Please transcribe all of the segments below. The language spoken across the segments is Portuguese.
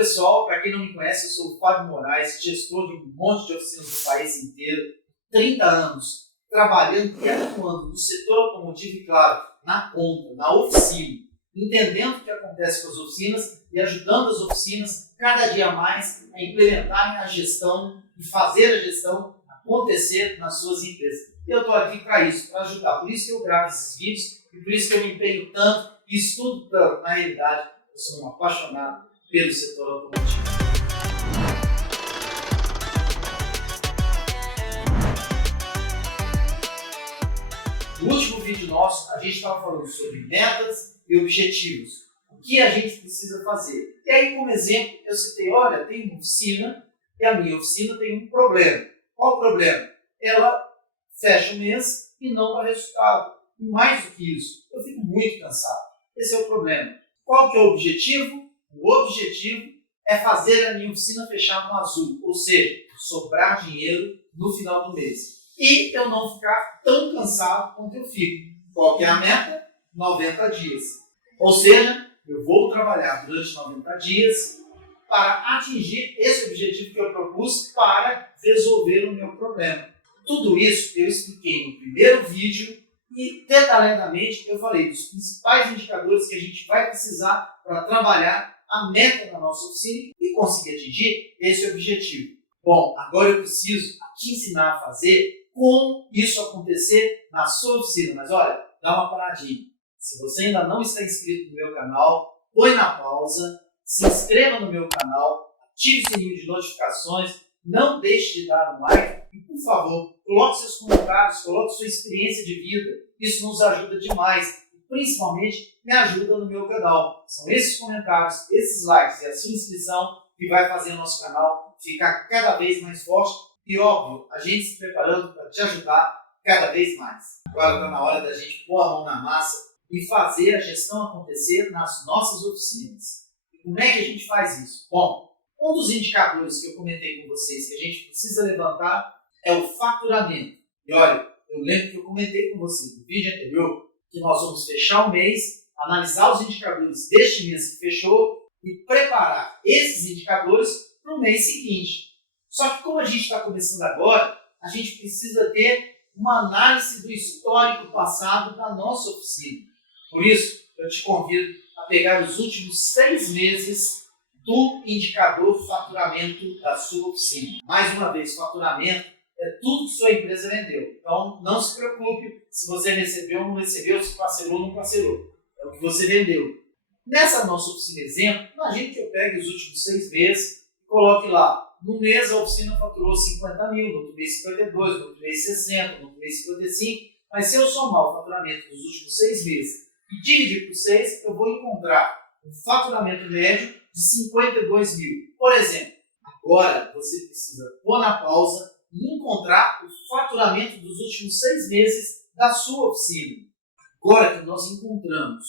pessoal, para quem não me conhece, eu sou o Fábio Moraes, gestor de um monte de oficinas do país inteiro, 30 anos trabalhando e atuando no setor automotivo e, claro, na ponta, na oficina, entendendo o que acontece com as oficinas e ajudando as oficinas cada dia mais a implementarem a gestão e fazer a gestão acontecer nas suas empresas. Eu estou aqui para isso, para ajudar. Por isso que eu gravo esses vídeos e por isso que eu me empenho tanto e estudo tanto. Na realidade, eu sou um apaixonado pelo setor automotivo. No último vídeo nosso, a gente estava falando sobre metas e objetivos. O que a gente precisa fazer. E aí, como exemplo, eu citei, olha, tem uma oficina e a minha oficina tem um problema. Qual o problema? Ela fecha o mês e não dá resultado. E mais do que isso, eu fico muito cansado. Esse é o problema. Qual que é o objetivo? O objetivo é fazer a minha oficina fechar no azul, ou seja, sobrar dinheiro no final do mês. E eu não ficar tão cansado quanto eu fico. Qual que é a meta? 90 dias. Ou seja, eu vou trabalhar durante 90 dias para atingir esse objetivo que eu propus para resolver o meu problema. Tudo isso eu expliquei no primeiro vídeo e detalhadamente eu falei dos principais indicadores que a gente vai precisar para trabalhar a meta da nossa oficina e conseguir atingir esse objetivo. Bom, agora eu preciso te ensinar a fazer como isso acontecer na sua oficina. Mas olha, dá uma paradinha. Se você ainda não está inscrito no meu canal, põe na pausa, se inscreva no meu canal, ative o sininho de notificações, não deixe de dar um like e, por favor, coloque seus comentários, coloque sua experiência de vida. Isso nos ajuda demais e, principalmente, me ajuda no meu canal. São esses comentários, esses likes e a sua inscrição que vai fazer o nosso canal ficar cada vez mais forte e, óbvio, a gente se preparando para te ajudar cada vez mais. Agora está na hora da gente pôr a mão na massa e fazer a gestão acontecer nas nossas oficinas. E como é que a gente faz isso? Bom, um dos indicadores que eu comentei com vocês que a gente precisa levantar é o faturamento. E olha, eu lembro que eu comentei com vocês no vídeo anterior que nós vamos fechar o mês, analisar os indicadores deste mês que fechou e preparar esses indicadores para o mês seguinte. Só que como a gente está começando agora, a gente precisa ter uma análise do histórico passado da nossa oficina. Por isso, eu te convido a pegar os últimos 6 meses do indicador faturamento da sua oficina. Mais uma vez, faturamento é tudo que sua empresa vendeu. Então, não se preocupe se você recebeu ou não recebeu, se parcelou ou não parcelou. É o que você vendeu. Nessa nossa oficina exemplo, imagine que eu pegue os últimos 6 meses e coloque lá. No mês, a oficina faturou 50 mil, no outro mês 52, no outro mês 60, no outro mês 55. Mas se eu somar o faturamento dos últimos 6 meses e dividir por 6, eu vou encontrar um faturamento médio de 52 mil. Por exemplo, agora você precisa pôr na pausa e encontrar o faturamento dos últimos 6 meses da sua oficina. Agora que nós encontramos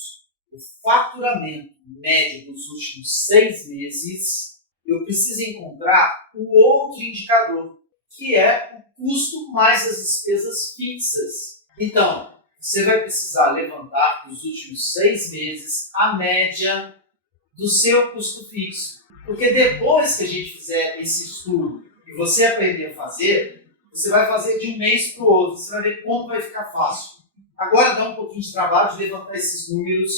o faturamento médio dos últimos 6 meses, eu preciso encontrar o outro indicador, que é o custo mais as despesas fixas. Então, você vai precisar levantar nos últimos 6 meses a média do seu custo fixo. Porque depois que a gente fizer esse estudo e você aprender a fazer, você vai fazer de um mês para o outro. Você vai ver como vai ficar fácil. Agora dá um pouquinho de trabalho de levantar esses números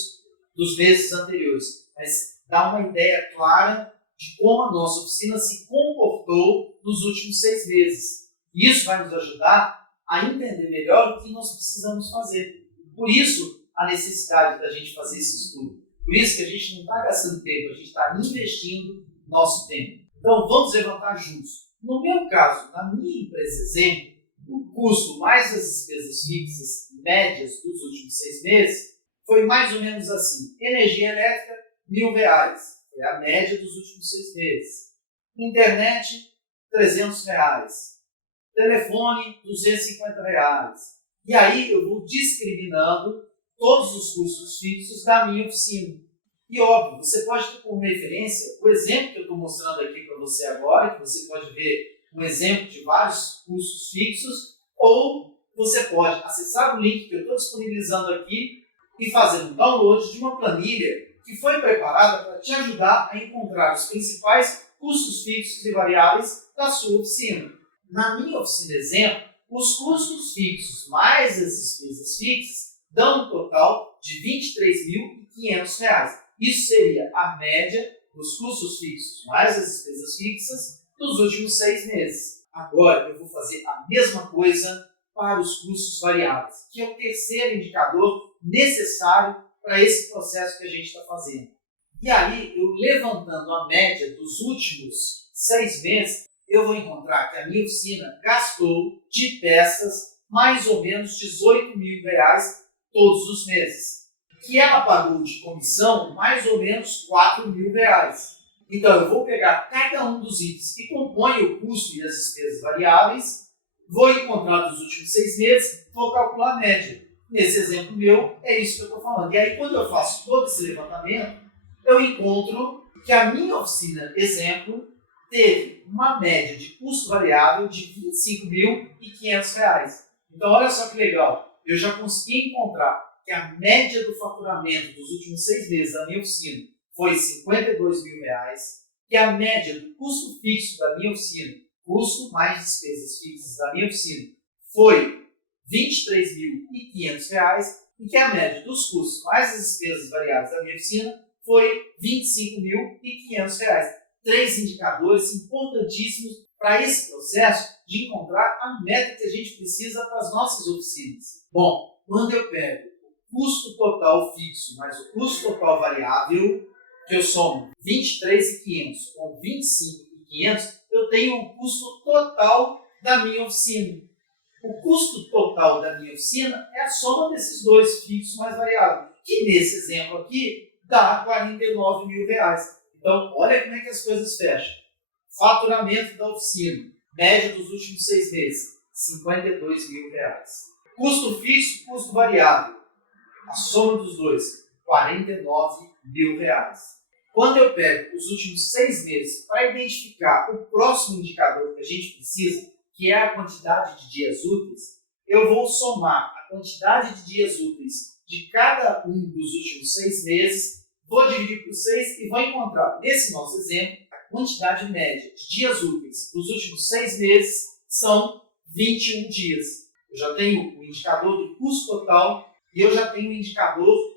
dos meses anteriores. Mas dá uma ideia clara de como a nossa oficina se comportou nos últimos 6 meses. E isso vai nos ajudar a entender melhor o que nós precisamos fazer. Por isso, a necessidade da gente fazer esse estudo. Por isso que a gente não está gastando tempo, a gente está investindo nosso tempo. Então, vamos levantar juntos. No meu caso, na minha empresa exemplo, o custo mais as despesas fixas médias dos últimos 6 meses foi mais ou menos assim. Energia elétrica, R$1.000. Foi a média dos últimos 6 meses. Internet, R$300. Telefone, R$250. E aí eu vou discriminando todos os custos fixos da minha oficina. E óbvio, você pode ter como referência o exemplo que eu estou mostrando aqui para você agora, que você pode ver um exemplo de vários custos fixos, ou você pode acessar o link que eu estou disponibilizando aqui e fazer um download de uma planilha que foi preparada para te ajudar a encontrar os principais custos fixos e variáveis da sua oficina. Na minha oficina exemplo, os custos fixos mais as despesas fixas dão um total de R$ 23.500. Isso seria a média dos custos fixos mais as despesas fixas dos últimos 6 meses. Agora eu vou fazer a mesma coisa para os custos variáveis, que é o terceiro indicador necessário para esse processo que a gente está fazendo. E aí, eu levantando a média dos últimos 6 meses, eu vou encontrar que a minha oficina gastou de peças mais ou menos R$18.000 todos os meses. Que ela pagou de comissão mais ou menos R$4.000. Então, eu vou pegar cada um dos itens que compõem o custo e as despesas variáveis, vou encontrar dos últimos 6 meses, vou calcular a média. Nesse exemplo meu, é isso que eu estou falando. E aí, quando eu faço todo esse levantamento, eu encontro que a minha oficina, exemplo, teve uma média de custo variável de R$ 25.500. Então, olha só que legal. Eu já consegui encontrar que a média do faturamento dos últimos 6 meses da minha oficina foi R$ 52.000, que a média do custo fixo da minha oficina, custo mais despesas fixas da minha oficina, foi R$ 23.500 e que a média dos custos mais as despesas variáveis da minha oficina foi R$ 25.500. 3 indicadores importantíssimos para esse processo de encontrar a meta que a gente precisa para as nossas oficinas. Bom, quando eu pego o custo total fixo mais o custo total variável, que eu somo 23.500 com 25.500, eu tenho um custo total da minha oficina. O custo total da minha oficina é a soma desses dois, fixos mais variável, que nesse exemplo aqui dá R$49.000. Então, olha como é que as coisas fecham. Faturamento da oficina, média dos últimos 6 meses, R$52.000. Custo fixo, custo variável, a soma dos dois, R$49.000. Quando eu pego os últimos 6 meses para identificar o próximo indicador que a gente precisa, que é a quantidade de dias úteis, eu vou somar a quantidade de dias úteis de cada um dos últimos 6 meses, vou dividir por 6 e vou encontrar, nesse nosso exemplo, a quantidade média de dias úteis dos últimos 6 meses são 21 dias. Eu já tenho o indicador do custo total e eu já tenho o indicador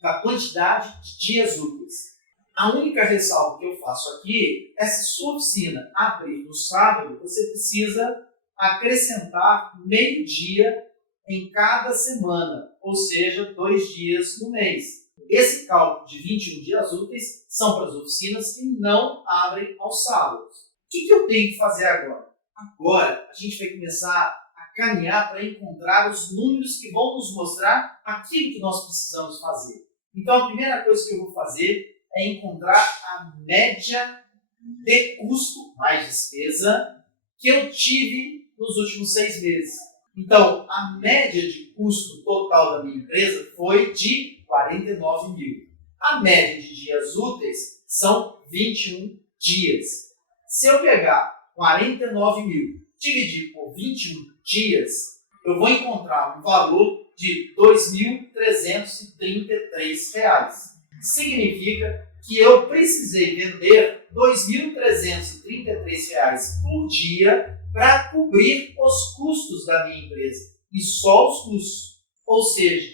da quantidade de dias úteis. A única ressalva que eu faço aqui é se sua oficina abrir no sábado, você precisa acrescentar meio-dia em cada semana, ou seja, 2 dias no mês. Esse cálculo de 21 dias úteis são para as oficinas que não abrem aos sábados. O que eu tenho que fazer agora? Agora a gente vai começar a caminhar para encontrar os números que vão nos mostrar aquilo que nós precisamos fazer. Então a primeira coisa que eu vou fazer é encontrar a média de custo mais despesa que eu tive nos últimos 6 meses. Então, a média de custo total da minha empresa foi de 49.000. A média de dias úteis são 21 dias. Se eu pegar 49.000 dividir por 21 dias, eu vou encontrar um valor de R$ 2.333. Significa que eu precisei vender R$ 2.333 por dia para cobrir os custos da minha empresa. E só os custos. Ou seja,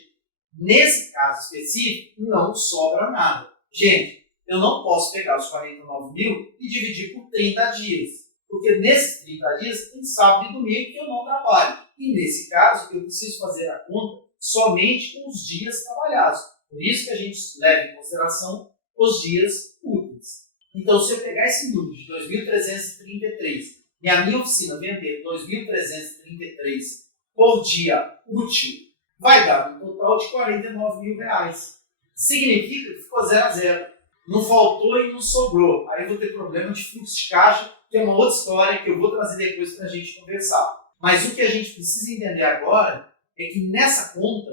nesse caso específico, não sobra nada. Gente, eu não posso pegar os 49.000 e dividir por 30 dias. Porque nesses 30 dias tem sábado e domingo que eu não trabalho. E nesse caso, eu preciso fazer a conta somente com os dias trabalhados. Por isso que a gente leva em consideração os dias úteis. Então, se eu pegar esse número de 2.333 e a minha oficina vender 2.333 por dia útil, vai dar um total de R$49.000. Significa que ficou 0 a 0. Não faltou e não sobrou. Aí eu vou ter problema de fluxo de caixa, que é uma outra história que eu vou trazer depois para a gente conversar. Mas o que a gente precisa entender agora é que nessa conta,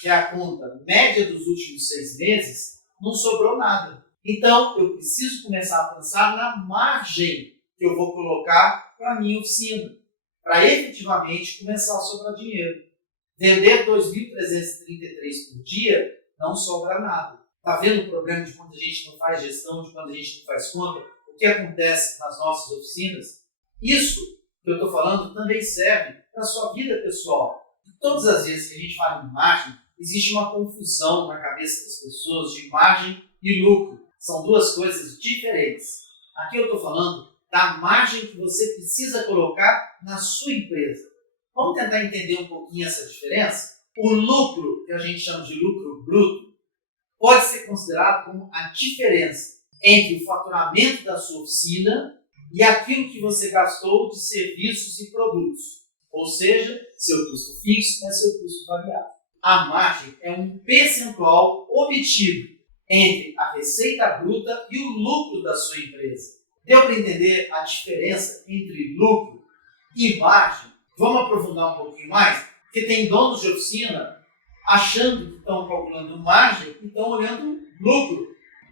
que é a conta média dos últimos 6 meses, não sobrou nada. Então, eu preciso começar a pensar na margem que eu vou colocar para a minha oficina, para efetivamente começar a sobrar dinheiro. Vender 2.333 por dia, não sobra nada. Está vendo o problema de quando a gente não faz gestão, de quando a gente não faz conta? O que acontece nas nossas oficinas? Isso que eu estou falando também serve para a sua vida pessoal. E todas as vezes que a gente fala em margem, existe uma confusão na cabeça das pessoas de margem e lucro. São duas coisas diferentes. Aqui eu estou falando da margem que você precisa colocar na sua empresa. Vamos tentar entender um pouquinho essa diferença? O lucro, que a gente chama de lucro bruto, pode ser considerado como a diferença entre o faturamento da sua oficina e aquilo que você gastou de serviços e produtos. Ou seja, seu custo fixo mais seu custo variável. A margem é um percentual obtido entre a receita bruta e o lucro da sua empresa. Deu para entender a diferença entre lucro e margem? Vamos aprofundar um pouquinho mais? Porque tem donos de oficina achando que estão calculando margem e estão olhando lucro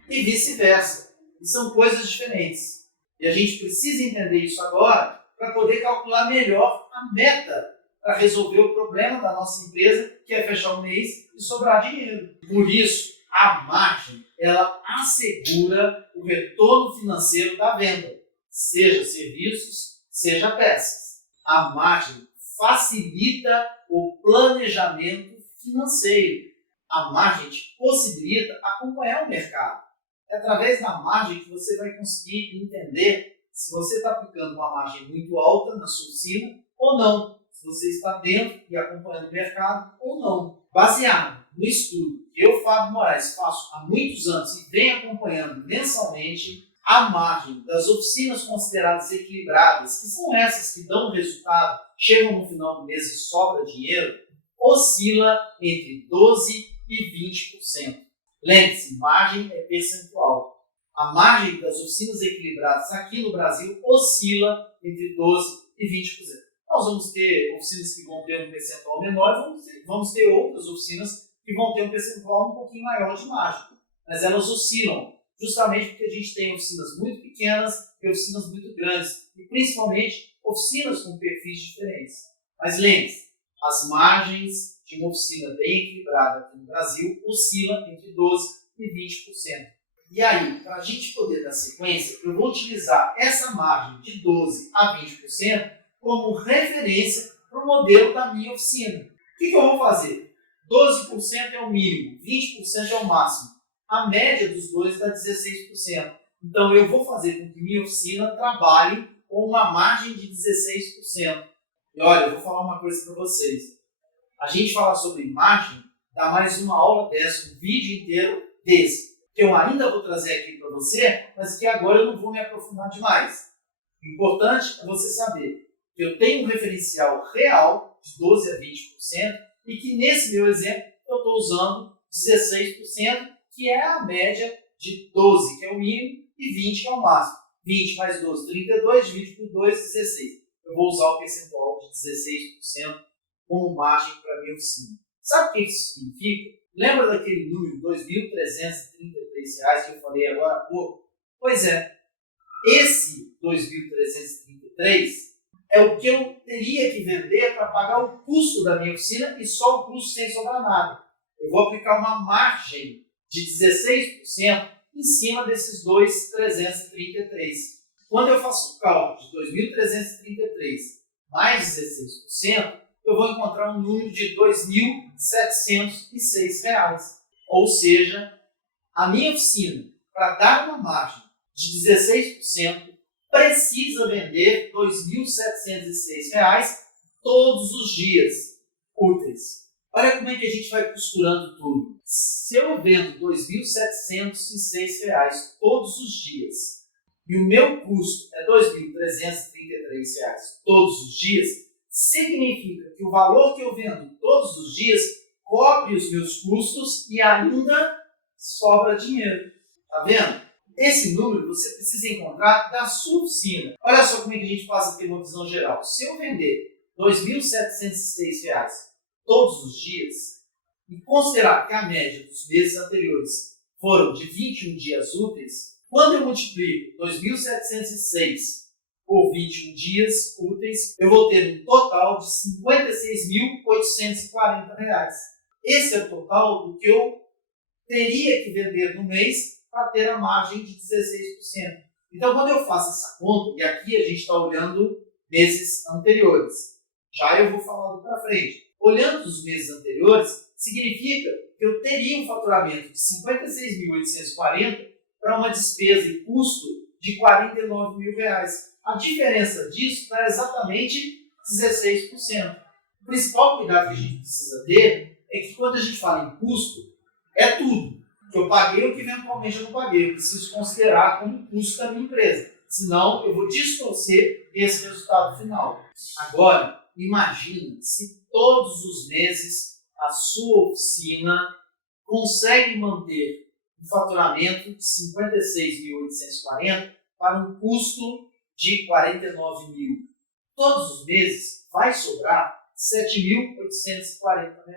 e vice-versa. E são coisas diferentes. E a gente precisa entender isso agora para poder calcular melhor a meta para resolver o problema da nossa empresa, que é fechar o mês e sobrar dinheiro. Por isso, a margem, ela assegura o retorno financeiro da venda, seja serviços, seja peças. A margem facilita o planejamento financeiro. A margem te possibilita acompanhar o mercado. É através da margem que você vai conseguir entender se você está aplicando uma margem muito alta na sua oficina ou não. Se você está dentro e acompanhando o mercado ou não. Baseado no estudo que eu, Fábio Moraes, faço há muitos anos e venho acompanhando mensalmente, a margem das oficinas consideradas equilibradas, que são essas que dão resultado, chegam no final do mês e sobra dinheiro, oscila entre 12% e 20%. Lembre-se, margem é percentual. A margem das oficinas equilibradas aqui no Brasil oscila entre 12% e 20%. Nós vamos ter oficinas que vão ter um percentual menor, vamos ter outras oficinas que vão ter um percentual um pouquinho maior de margem. Mas elas oscilam, justamente porque a gente tem oficinas muito pequenas e oficinas muito grandes. E principalmente oficinas com perfis diferentes. Mas lembre-se, as margens de uma oficina bem equilibrada aqui no Brasil oscilam entre 12% e 20%. E aí, para a gente poder dar sequência, eu vou utilizar essa margem de 12% a 20% como referência para o modelo da minha oficina. O que eu vou fazer? 12% é o mínimo, 20% é o máximo. A média dos dois dá 16%. Então, eu vou fazer com que minha oficina trabalhe com uma margem de 16%. E olha, eu vou falar uma coisa para vocês. A gente falar sobre margem, dá mais uma aula dessa, um vídeo inteiro desse, que eu ainda vou trazer aqui para você, mas que agora eu não vou me aprofundar demais. O importante é você saber que eu tenho um referencial real de 12% a 20% e que nesse meu exemplo eu estou usando 16%, que é a média de 12, que é o mínimo, e 20, que é o máximo. 20 mais 12, 32, divide por 2, 16. Eu vou usar o percentual de 16% como margem para a minha oficina. Sabe o que isso significa? Lembra daquele número de R$ 2.333 que eu falei agora há pouco? Pois é, esse 2.333 é o que eu teria que vender para pagar o custo da minha oficina e só o custo sem sobrar nada. Eu vou aplicar uma margem de 16% em cima desses 2.333. Quando eu faço o cálculo de 2.333 mais 16%, eu vou encontrar um número de R$ 2.706. Ou seja, a minha oficina, para dar uma margem de 16%, precisa vender R$ 2.706 todos os dias úteis. Olha como é que a gente vai costurando tudo. Se eu vendo R$ 2.706 todos os dias e o meu custo é R$ 2.333 todos os dias, significa que o valor que eu vendo todos os dias cobre os meus custos e ainda sobra dinheiro. Tá vendo? Esse número você precisa encontrar da sua oficina. Olha só como é que a gente passa a ter uma visão geral. Se eu vender R$ 2.706 todos os dias e considerar que a média dos meses anteriores foram de 21 dias úteis, quando eu multiplico 2.706 por 21 dias úteis, eu vou ter um total de R$ 56.840. Esse é o total do que eu teria que vender no mês para ter a margem de 16%. Então, quando eu faço essa conta, e aqui a gente está olhando meses anteriores, já eu vou falando para frente. Olhando os meses anteriores, significa que eu teria um faturamento de 56.840 para uma despesa e custo de R$ 49.000. A diferença disso é exatamente 16%. O principal cuidado que a gente precisa ter é que quando a gente fala em custo, é tudo. Que eu paguei ou que eventualmente eu não paguei. Eu preciso considerar como custo da minha empresa. Senão, eu vou distorcer esse resultado final. Agora, imagina se todos os meses a sua oficina consegue manter um faturamento de 56.840 para um custo de 49.000. Todos os meses vai sobrar R$ 7.840.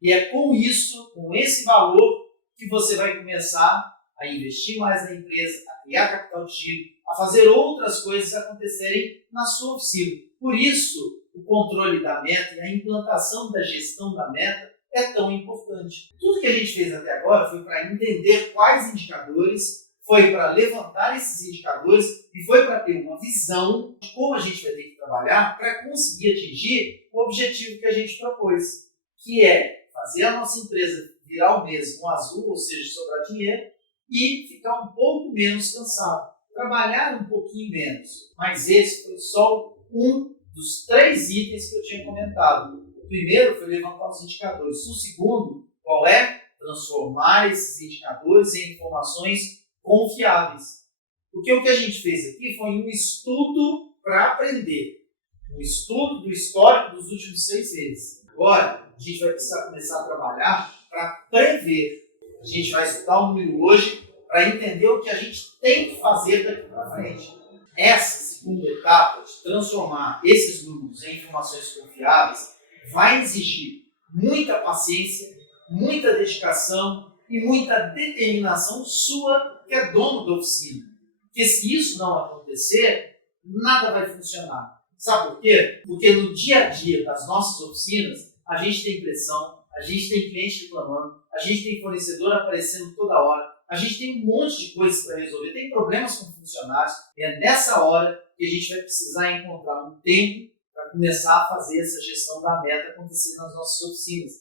E é com isso, com esse valor, que você vai começar a investir mais na empresa, a criar capital de giro, a fazer outras coisas acontecerem na sua oficina. Por isso, o controle da meta e a implantação da gestão da meta é tão importante. Tudo que a gente fez até agora foi para entender quais indicadores, foi para levantar esses indicadores e foi para ter uma visão de como a gente vai ter que trabalhar para conseguir atingir o objetivo que a gente propôs, que é fazer a nossa empresa virar o mês com azul, ou seja, sobrar dinheiro, e ficar um pouco menos cansado. Trabalhar um pouquinho menos. Mas esse foi só um dos 3 itens que eu tinha comentado. O primeiro foi levantar os indicadores. O segundo, qual é? Transformar esses indicadores em informações confiáveis. Porque o que a gente fez aqui foi um estudo para aprender. Um estudo do histórico dos últimos 6 meses. Agora, a gente vai precisar começar a trabalhar para prever. A gente vai estudar o número hoje para entender o que a gente tem que fazer daqui para frente. Essa segunda etapa de transformar esses números em informações confiáveis vai exigir muita paciência, muita dedicação e muita determinação sua, que é dono da oficina. Porque se isso não acontecer, nada vai funcionar. Sabe por quê? Porque no dia a dia das nossas oficinas, a gente tem pressão, a gente tem cliente reclamando, a gente tem fornecedor aparecendo toda hora, a gente tem um monte de coisas para resolver, tem problemas com funcionários, e é nessa hora que a gente vai precisar encontrar um tempo para começar a fazer essa gestão da meta acontecer nas nossas oficinas,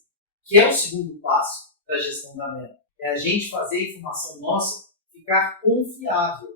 que é o segundo passo da gestão da meta. É a gente fazer a informação nossa ficar confiável.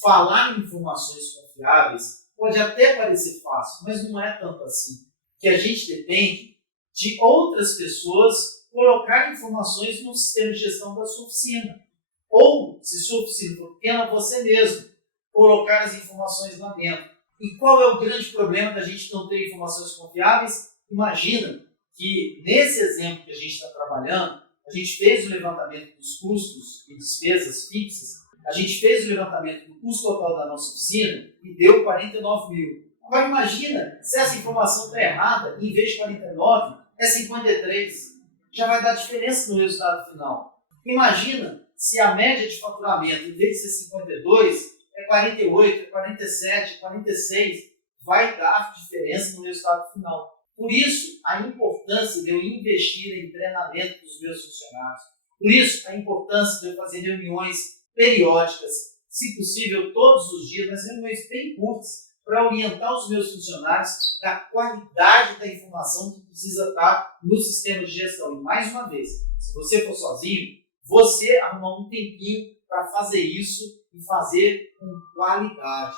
Falar em informações confiáveis pode até parecer fácil, mas não é tanto assim. Que a gente depende de outras pessoas colocar informações no sistema de gestão da sua oficina. Ou, se sua oficina for pequena, você mesmo colocar as informações lá dentro. E qual é o grande problema da gente não ter informações confiáveis? Imagina que, nesse exemplo que a gente está trabalhando, a gente fez o levantamento dos custos e despesas fixas, a gente fez o levantamento do custo total da nossa oficina e deu 49.000. Agora imagina se essa informação está errada, em vez de 49, é 53. Já vai dar diferença no resultado final. Imagina se a média de faturamento, em vez de ser 52, é 48, é 47, é 46. Vai dar diferença no resultado final. Por isso, a importância de eu investir em treinamento dos meus funcionários. Por isso, a importância de eu fazer reuniões periódicas, se possível todos os dias, mas reuniões bem curtas, para orientar os meus funcionários da qualidade da informação que precisa estar no sistema de gestão. E mais uma vez, se você for sozinho, você arruma um tempinho para fazer isso e fazer com qualidade,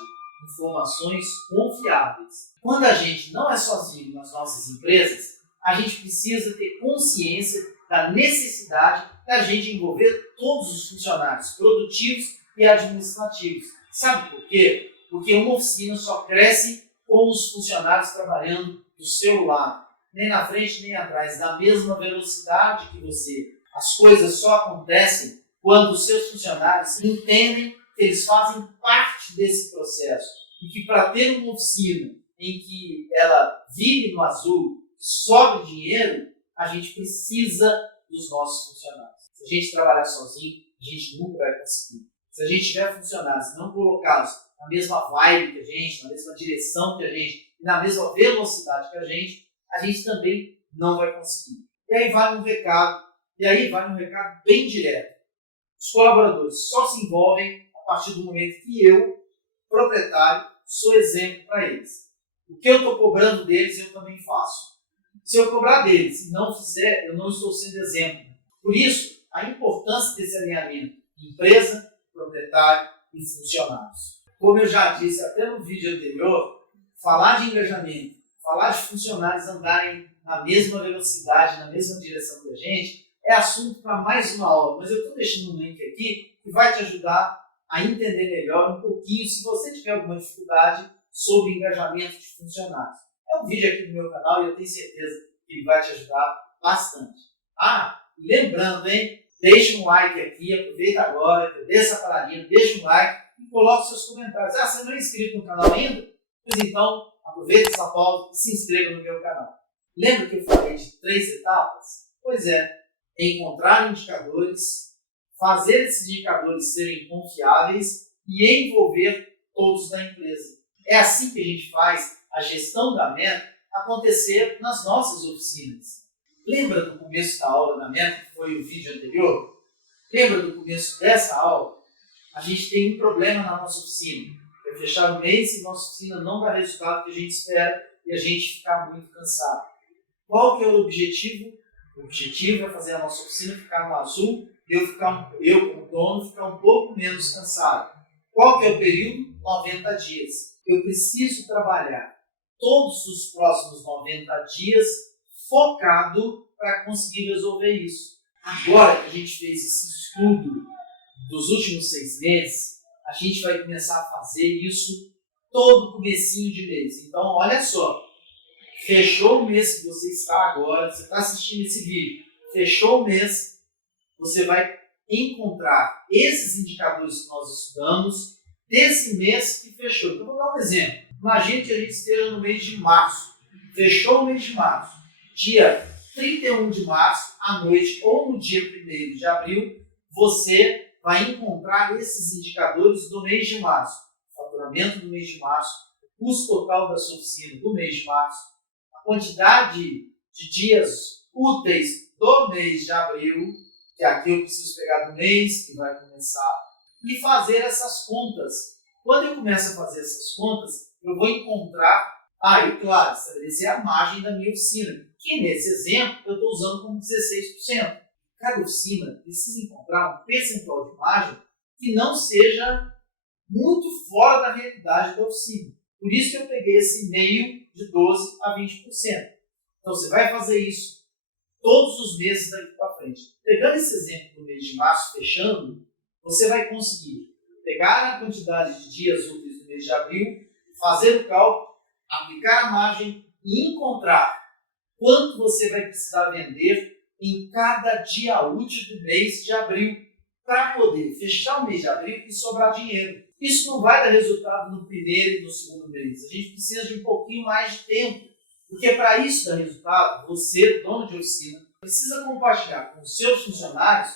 informações confiáveis. Quando a gente não é sozinho nas nossas empresas, a gente precisa ter consciência da necessidade da gente envolver todos os funcionários produtivos e administrativos. Sabe por quê? Porque uma oficina só cresce com os funcionários trabalhando do seu lado, nem na frente nem atrás, da mesma velocidade que você. As coisas só acontecem quando os seus funcionários entendem que eles fazem parte desse processo e que para ter uma oficina em que ela vire no azul, sobre dinheiro, a gente precisa dos nossos funcionários. Se a gente trabalhar sozinho, a gente nunca vai conseguir. Se a gente tiver funcionários e não colocá-los na mesma vibe que a gente, na mesma direção que a gente, e na mesma velocidade que a gente também não vai conseguir. E aí vai um recado bem direto. Os colaboradores só se envolvem a partir do momento que eu, proprietário, sou exemplo para eles. O que eu estou cobrando deles, eu também faço. Se eu cobrar deles e não fizer, eu não estou sendo exemplo. Por isso, a importância desse alinhamento empresa, proprietário e funcionários. Como eu já disse até no vídeo anterior, falar de engajamento, falar de funcionários andarem na mesma velocidade, na mesma direção que a gente, é assunto para mais uma aula, mas eu estou deixando um link aqui que vai te ajudar a entender melhor um pouquinho se você tiver alguma dificuldade sobre engajamento de funcionários. É um vídeo aqui do meu canal e eu tenho certeza que ele vai te ajudar bastante. Lembrando, hein? Deixa um like aqui, aproveita agora, que eu dei essa paradinha, deixa um like e coloque seus comentários. Você não é inscrito no canal ainda? Pois então, aproveita essa pausa e se inscreva no meu canal. Lembra que eu falei de 3 etapas? Pois é, encontrar indicadores, fazer esses indicadores serem confiáveis e envolver todos da empresa. É assim que a gente faz a gestão da meta acontecer nas nossas oficinas. Lembra do começo da aula da meta, que foi o vídeo anterior? Lembra do começo dessa aula? A gente tem um problema na nossa oficina. É fechar o mês e nossa oficina não dá o resultado que a gente espera e a gente ficar muito cansado. Qual que é o objetivo? O objetivo é fazer a nossa oficina ficar no azul e eu como dono, ficar um pouco menos cansado. Qual que é o período? 90 dias. Eu preciso trabalhar todos os próximos 90 dias focado para conseguir resolver isso. Agora que a gente fez esse estudo dos últimos 6 meses, a gente vai começar a fazer isso todo comecinho de mês. Então, olha só, fechou o mês que você está agora, você está assistindo esse vídeo, fechou o mês, você vai encontrar esses indicadores que nós estudamos desse mês que fechou. Então, vou dar um exemplo. Imagine que a gente esteja no mês de março. Fechou o mês de março. Dia 31 de março, à noite, ou no dia 1º de abril, você vai encontrar esses indicadores do mês de março. Faturamento do mês de março, custo total da sua oficina do mês de março, a quantidade de dias úteis do mês de abril, que aqui eu preciso pegar do mês que vai começar, e fazer essas contas. Quando eu começo a fazer essas contas, eu vou encontrar, e claro, estabelecer a margem da minha oficina, que nesse exemplo eu estou usando como 16%. Cada oficina precisa encontrar um percentual de margem que não seja muito fora da realidade da oficina. Por isso que eu peguei esse meio de 12% a 20%. Então você vai fazer isso todos os meses daqui para frente. Pegando esse exemplo do mês de março fechando, você vai conseguir pegar a quantidade de dias úteis do mês de abril, fazer o cálculo, aplicar a margem e encontrar quanto você vai precisar vender em cada dia útil do mês de abril para poder fechar o mês de abril e sobrar dinheiro. Isso não vai dar resultado no primeiro e no segundo mês. A gente precisa de um pouquinho mais de tempo, porque para isso dar resultado, você, dono de oficina, precisa compartilhar com os seus funcionários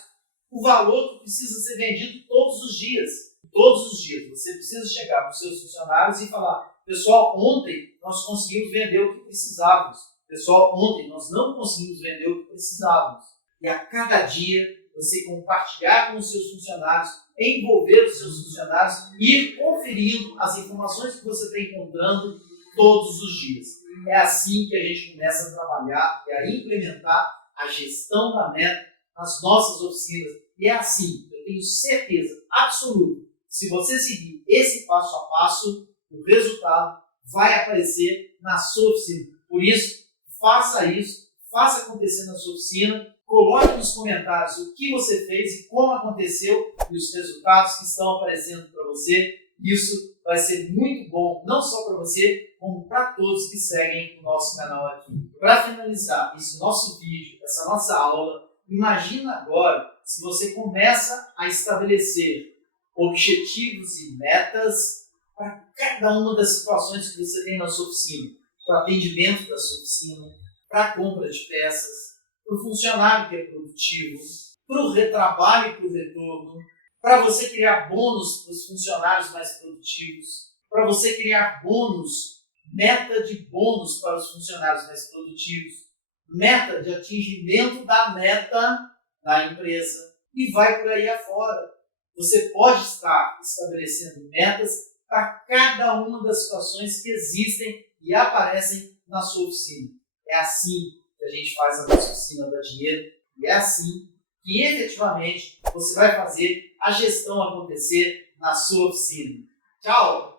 o valor que precisa ser vendido todos os dias. Todos os dias. Você precisa chegar para os seus funcionários e falar: pessoal, ontem nós conseguimos vender o que precisávamos. Pessoal, ontem nós não conseguimos vender o que precisávamos. E a cada dia você compartilhar com os seus funcionários, envolver os seus funcionários e ir conferindo as informações que você está encontrando todos os dias. É assim que a gente começa a trabalhar e a implementar a gestão da meta nas nossas oficinas. E é assim, eu tenho certeza absoluta, que se você seguir esse passo a passo, o resultado vai aparecer na sua oficina. Por isso, faça isso, faça acontecer na sua oficina, coloque nos comentários o que você fez e como aconteceu e os resultados que estão aparecendo para você. Isso vai ser muito bom, não só para você, como para todos que seguem o nosso canal aqui. Para finalizar esse nosso vídeo, essa nossa aula, imagina agora se você começa a estabelecer objetivos e metas para cada uma das situações que você tem na sua oficina. Para o atendimento da sua oficina, para a compra de peças, para o funcionário que é produtivo, para o retrabalho e para o retorno, para você criar bônus para os funcionários mais produtivos, para você criar bônus, meta de bônus para os funcionários mais produtivos, meta de atingimento da meta da empresa, e vai por aí afora. Você pode estar estabelecendo metas para cada uma das situações que existem e aparecem na sua oficina. É assim que a gente faz a nossa oficina da dinheiro e é assim que efetivamente você vai fazer a gestão acontecer na sua oficina. Tchau!